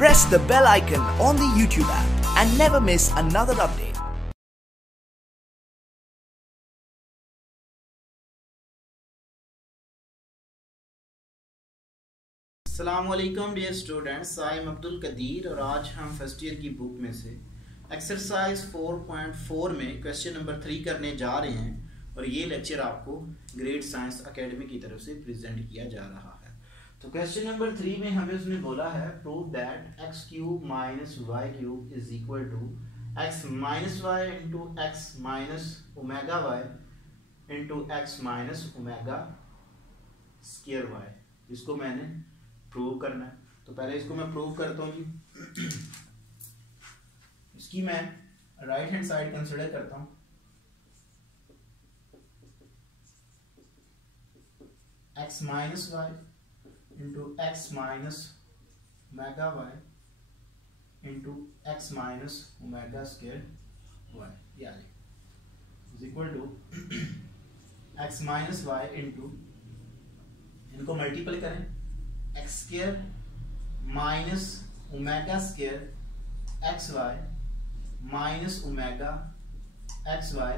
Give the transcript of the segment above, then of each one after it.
Press the bell icon on the YouTube app and never miss another update. अस्सलामुअलैकुम dear students, I am Abdul Qadir और आज हम first year की book में से एक्सरसाइज 4.4 में क्वेश्चन नंबर 3 करने जा रहे हैं और ये लेक्चर आपको ग्रेड साइंस एकेडमी की तरफ से प्रेजेंट किया जा रहा है। तो क्वेश्चन नंबर 3 में हमें उसने बोला है prove that x cube minus Y cube is equal to x minus Y into x minus omega Y into x minus omega square y. इसको मैंने प्रूव करना है, तो पहले इसको मैं प्रूव करता हूँ जी। इसकी मैं राइट हैंड साइड कंसिडर करता हूँ। X minus Y into x minus omega Y into x minus omega square Y यानी is equal to x minus Y into, इनको मल्टीपल करें, X square minus omega square X Y minus omega X Y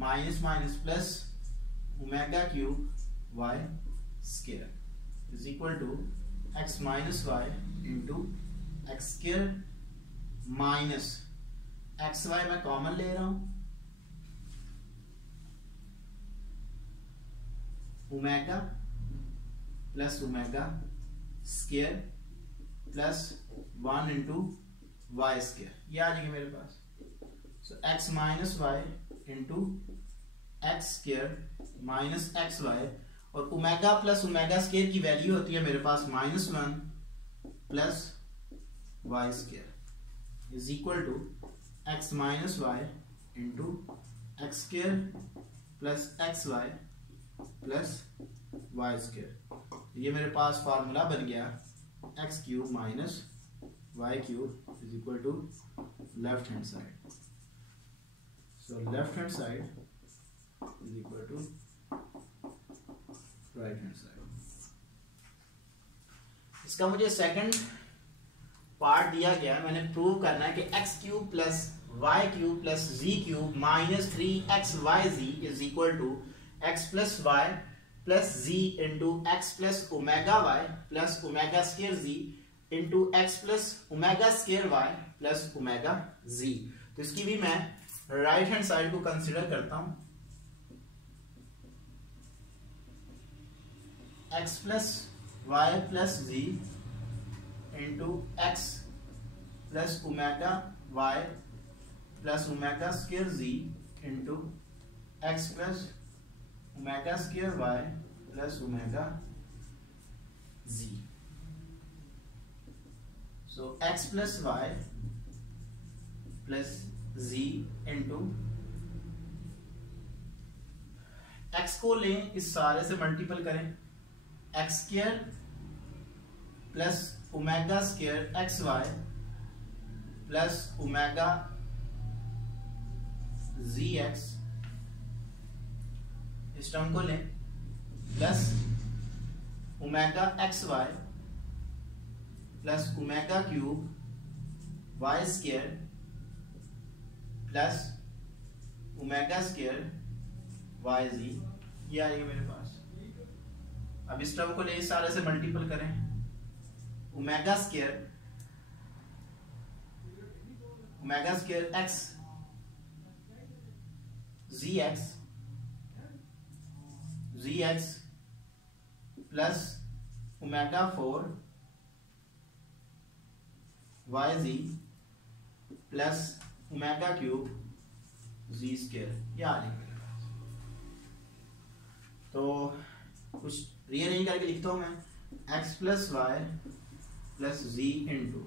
minus minus plus omega cube Y square is equal to x minus Y into X square minus x Y मैं common ले रहा हूं, omega plus omega square plus 1 into Y square, ये आ जाएगा मेरे पास। So X minus Y into X square minus x Y और ओमेगा प्लस ओमेगा स्क्वायर की वैल्यू होती है मेरे पास -1 plus Y square is equal to x minus Y into X square plus x Y plus Y square. ये मेरे पास formula बन गया X cube minus Y cube is equal to left hand side. So left hand side is equal to right hand side. इसका मुझे second part दिया गया, मैंने प्रूव करना है कि X cube plus Y cube plus ji cube minus 3xyz is equal to X plus Y plus Z into X plus omega Y plus omega square Z into X plus omega square Y plus omega Z. तो इसकी भी मैं right hand side को consider करता हूं, X plus Y plus Z into X plus omega Y plus omega square Z into X plus omega square Y plus omega Z. So X plus Y plus Z into X को लें, इस सारे से multiple करें, X square plus omega square X Y plus omega Z X, इस term को लें, plus omega X Y plus omega cube Y square plus omega square Y Z, ये आएगा मेरे पास। अब इस टर्म को ले, इस सारे से मल्टीपल करें, ओमेगा स्क्वायर एक्स जी एक्स प्लस ओमेगा 4 वाई जी प्लस ओमेगा क्यूब जी स्क्वायर, ये आ जाएगा मेरे पास। तो कुछ रीअरेंज करके लिखता हूं मैं, x plus Y plus Z into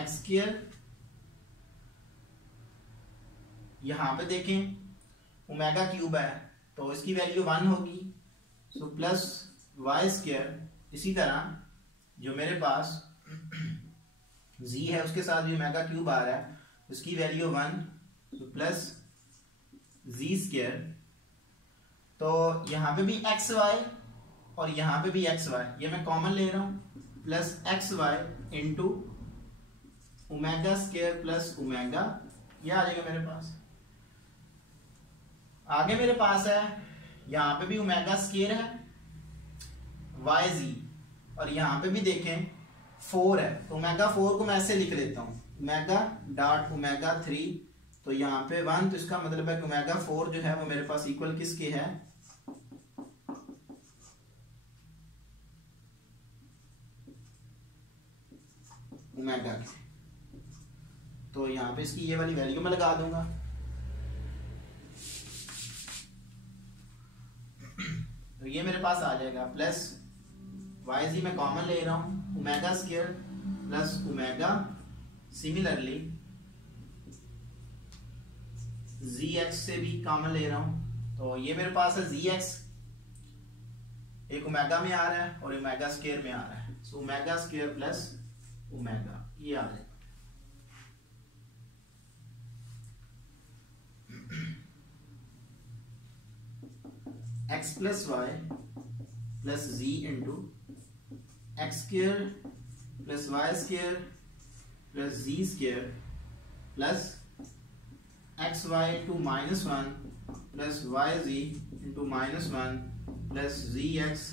X square, यहां पे देखें ओमेगा क्यूब है तो इसकी वैल्यू 1 होगी, सो प्लस वाई स्क्वायर, इसी तरह जो मेरे पास जी है उसके साथ भी ओमेगा क्यूब आ रहा है, उसकी वैल्यू 1, तो प्लस जी स्क्वायर। तो यहां पे भी एक्स वाई और यहाँ पे भी एक्स वाई, ये मैं कॉमन ले रहा हूँ, plus x Y into omega square plus omega, ये आ जाएगा मेरे पास। आगे मेरे पास है यहाँ पे भी ओमेगा स्क्वायर है वाई जी, और यहाँ पे भी देखें 4 है, तो ओमेगा 4 को मैं ऐसे लिख लेता हूँ ओमेगा डॉट ओमेगा 3, तो यहाँ पे 1, तो इसका मतलब है कि ओमेगा 4 जो है वो मेरे पास इक्वल किसके है, ओमेगा के। तो यहाँ पे इसकी ये वाली वैल्यू मैं लगा दूंगा, तो ये मेरे पास आ जाएगा प्लस वाई जी मैं कॉमन ले रहा हूं omega square plus omega, similarly Z X से भी कॉमन ले रहा हूं, तो ये मेरे पास है जी एक्स एक ओमेगा में आ रहा है और ओमेगा स्क्वायर में आ रहा है, so omega square plus omega, ये आ जाएगा। X plus Y plus Z into X square plus Y square plus Z square plus x Y into -1 plus Y Z into -1 plus Z X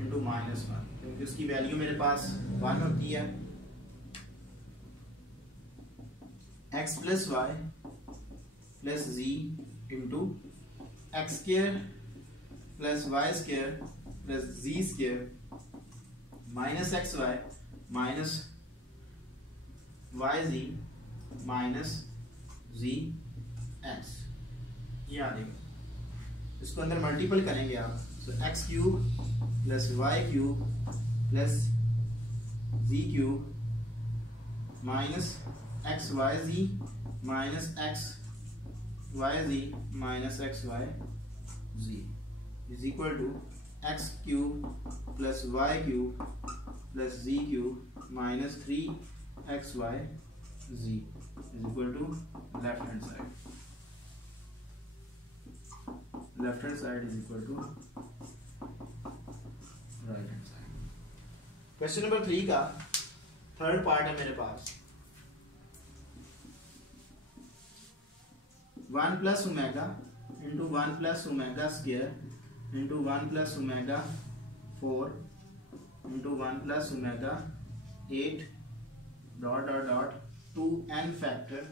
into -1, क्योंकि उसकी value मेरे पास 1 होती है। X plus Y plus Z into X square plus Y square plus Z square minus x Y minus Y जी minus जी x, ये आ जाएगा। इसको अंदर मल्टीपल करेंगे आप, तो x cube plus Y cube plus ji cube minus x y ji minus x y ji minus x y z is equal to x cube plus Y cube plus ji cube minus 3 XY z is equal to left hand side, left hand side is equal to right hand side. Question number 3 का third part है मेरे पास, 1 plus omega into 1 plus omega square into 1 plus omega 4 into 1 plus omega 8 dot dot dot 2n factor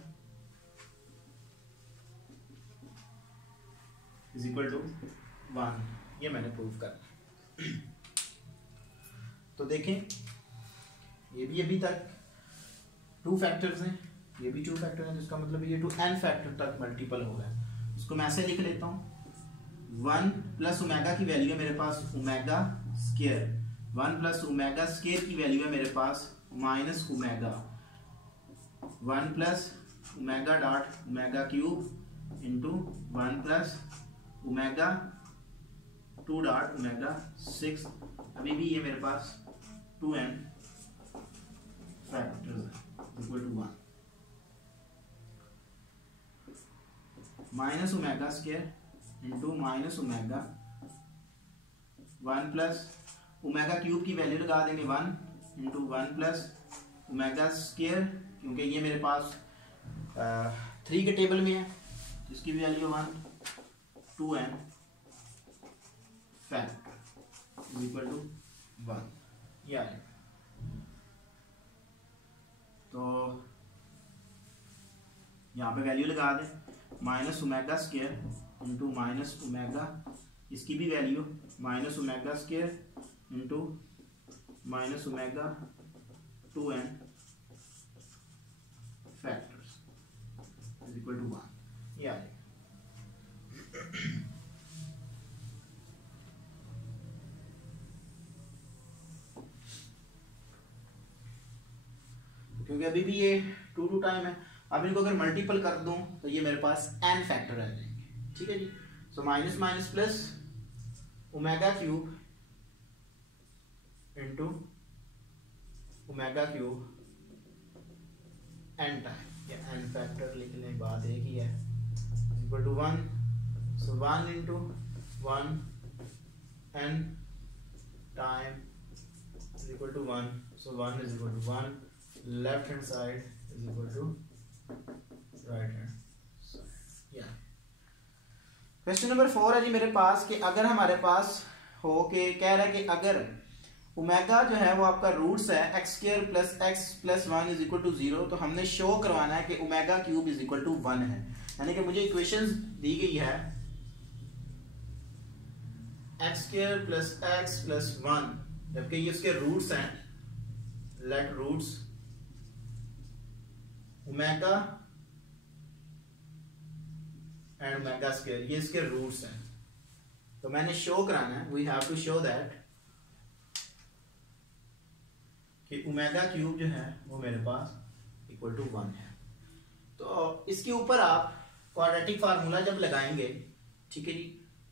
is equal to 1, ये मैंने prove करना। तो देखें ये भी अभी तक 2 फैक्टर्स हैं, ये भी 2 फैक्टर है, जिसका मतलब ये 2n फैक्टर तक मल्टीपल हो रहा है। उसको मैं ऐसे लिख लेता हूँ 1 प्लस ओमेगा की वैल्यू है मेरे पास omega square, 1 plus omega square की वैल्यू है मेरे पास minus omega, 1 plus omega dot omega cube into 1 plus omega 2 dot omega 6, अभी भी ये मेरे पास 2n फैक्टर्स है equal to 1 minus omega square into minus omega 1 plus omega cube की वैल्यू लगा देंगे 1 इंटू 1 प्लस ओमेगा स्क्वायर, क्योंकि ये मेरे पास 3 के टेबल में है, इसकी value 1 2n factor is equal to 1, ये आ जाएगा। तो यहाँ पे वैल्यू लगा दें minus omega square into minus omega, इसकी भी value minus omega square into minus omega 2n factors is equal to 1, ये आ जाएगा। क्योंकि अभी भी ये 2 टाइम है, अब इनको अगर मल्टीपल कर दूं तो ये मेरे पास n फैक्टर आ जाएंगे, ठीक है जी। So minus minus plus omega cube into omega cube n time, ये n फैक्टर लिखने के बाद एक ही है equal to 1, so 1 into 1 n time is equal to 1, so 1 is equal to 1, left hand side is equal to right hand. या question number 4 है जी मेरे पास कि अगर हमारे पास हो के कह रहा है कि अगर ओमेगा जो है वो आपका रूट्स है x square plus x plus 1 is equal to 0, तो हमने शो करवाना है कि omega cube is equal to 1 है। यानी कि मुझे इक्वेशंस दी गई है x square plus x plus 1, जबकि ये इसके रूट्स हैं, let roots omega and omega square, ये इसके रूट्स हैं। तो मैंने शो कराना है, we have to show that कि ओमेगा क्यूब जो है वो मेरे पास इक्वल टू 1 है। तो इसके ऊपर आप क्वाड्रेटिक फार्मूला जब लगाएंगे, ठीक है जी,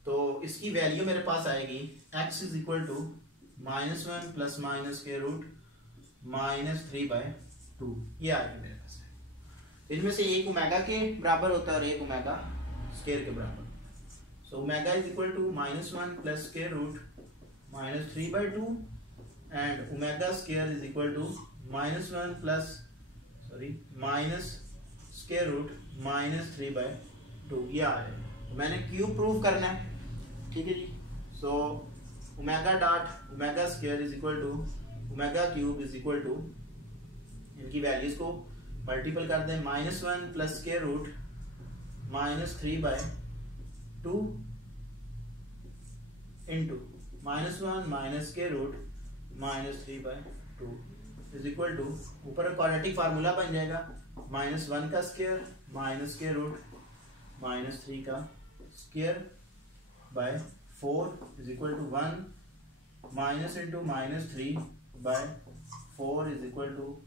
तो इसकी वैल्यू मेरे पास आएगी x is equal to -1 plus minus के रूट -3/2, ये आएगी मेरे पास। तो इनमें से एक ओमेगा के बराबर होता है और एक ओमेगा स्क्वायर के बराबर। So omega is equal to -1 plus square root -3/2 and omega square is equal to -1 plus minus square root -3/2, ये आ रहा है। मैंने क्यूब प्रूव करना है, ठीक है जी। So omega dot omega square is equal to omega cube is equal to, इनकी वैल्यूज को मल्टीपल कर दें, -1 plus square root -3/2 into -1 minus square root -3/2 is equal to, ऊपर क्वाड्रेटिक फार्मूला बन जाएगा -1 का स्क्वायर माइनस स्क्वायर रूट -3 का square by 4 is equal to 1 minus into -3/4 is equal to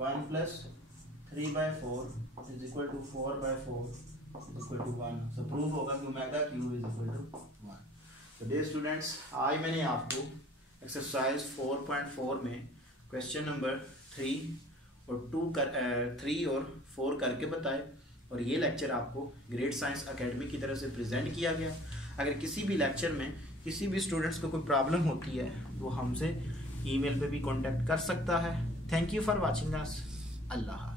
1 plus 3/4 is equal to 4/4 is equal to 1। So prove होगा कि omega cube is equal to 1। तो dear students, आज मैंने आपको एक्सरसाइज 4.4 में question number 3 और 4 करके बताए, और ये लेक्चर आपको ग्रेड साइंस एकेडमी की तरफ से प्रेजेंट किया गया। अगर किसी भी लेक्चर में किसी भी स्टूडेंट्स को कोई प्रॉब्लम होती है वो हमसे ईमेल पे भी कांटेक्ट कर सकता है। Thank you for watching us. Allah.